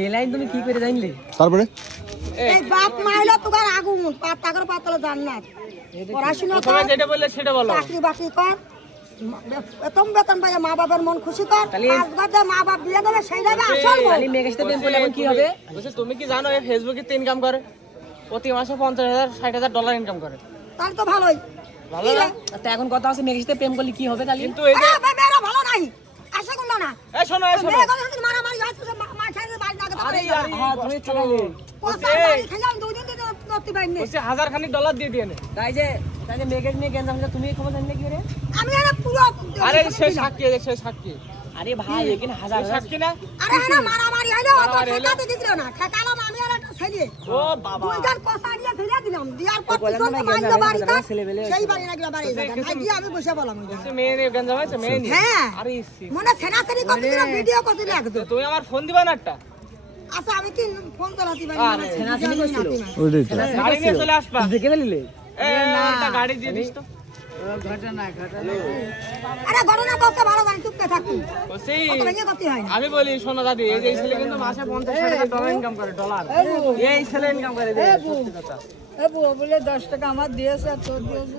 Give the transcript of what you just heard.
এই লাইন তুমি কি করে জানলে? তারপরে এই বাপ মাইলো তোর আগুন পাতাগর পাতলে জান্নাত পড়াশোনা কর যেটা বললে সেটা বলো। চাকরি বাকরি কর বেতন পাই মা বাবার মন খুশি কর কাজ করতে মা বাপ বিয়ে দেবে সেই দেবে আসল খালি মেয়ের সাথে প্রেম করলে এখন কি হবে? বলছে তুমি কি জানো এই ফেসবুকে ইনকাম করে প্রতি মাসে 50,000 60,000 ডলার ইনকাম করে। তাহলে তো ভালোই ভালো না? তা এখন কথা আছে মেয়ের সাথে প্রেম করলে কি হবে তাহলে? কিন্তু এই যে মেয়েরা ভালো নাই আসে কোন না এই শোনো মেয়ে কথা যদি মারামারি হয় তো মা খাইতে বাড়ি না আরে হ্যাঁ তুমি চালালে। কথা বাড়ি খেলাম দুই দিন দিতে নতি বাইনে বলছে 1000 খানিক ডলার দিয়ে দিয়ে নে। তাই যে মেয়েকে নিয়ে গেঞ্জাম হচ্ছে, তুমি খবর জানলে কি করে? আমি আরে পুরো আরে সে সাক্ষী আরে ভাই এখানে হাজার হাজার সাক্ষী না? আরে না মারামারি হইলো তো ঠেকাতে দিছিল না ঠেকালাম আমি আর একটা ছেলে ও বাবা দুইজন কষা নিয়ে ফেলে দিলাম দিয়ার পর পিছন মাইলো বাড়ি কাট সেই বাড়ি লাগলো বাড়ি জায়গা নাই গিয়ে আমি বসে বললাম সে মেয়ে নিয়ে গঞ্জাম আছে মেয়ে নিয়ে। হ্যাঁ আরে সি মনে সেনাসেনি করছিল ভিডিও করছিল একদম তুমি আমার ফোন দিবা না একটা আচ্ছা আমি কি ফোন চালাতে পারি আরে, সেনাসেনি করছিল? ওইটাই তো গাড়ি নিয়ে চলে আসবা। দেখে ফেলিলে? একটা গাড়ি দিয়ে দিস তো। আরে ঘটনা বলতে ভালো জানি চুপকে থাকি বলছি ভেঙে করতে হয় না আমি বলি শোনো দাদি এই যে এই ছেলে কিন্তু মাসে 50,000 ডলার ইনকাম করে ডলার এই ছেলে ইনকাম করে এই যে সত্যি কথা। বলে 10 টাকা আমার দিয়েছে আর তোর দিয়েছে